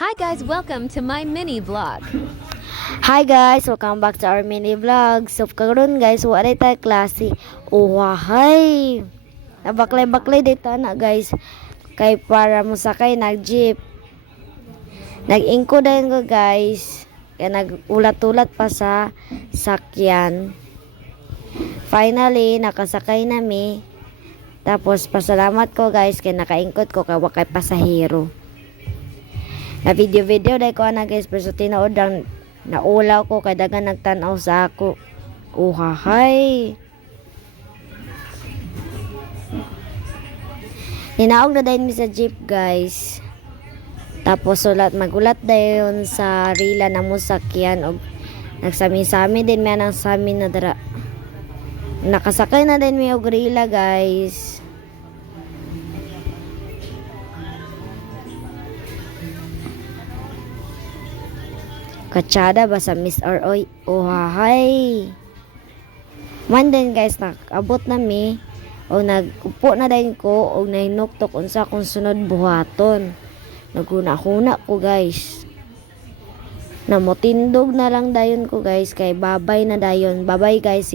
Hi guys, welcome to my mini vlog. Hi guys, welcome back to our mini vlog. So karon guys, wala tayo klase. Wahay. Nabaklay-baklay dito na guys. Kay para mo sakay nag-jeep. Nag-ingko din ko guys. Kaya nag-ulat-ulat pa sa sakyan. Finally, nakasakay nami. Tapos pasalamat ko guys kay nakaingkot ko kay wakay pasahero. Na video dahil ko na guys, pero sa tinood lang naulaw ko kay dagan nagtanaw sa ako. Uhahay. Ninaog na dahil mi sa jeep guys. Tapos magulat dayon sa rila na mo sakyan og nagsami-sami din mi nang sami na dara. Nakasakay na din mi og rila guys. Katsada ba sa Miss Roy? Ohahay. Man din guys, nakabot na mi. O nagupo na din ko. O nahinuktok unsa kung sunod buhaton. Naguna-kuna ko guys. Namotindog na lang dayon ko guys. Kay babay na dayon. Babay guys.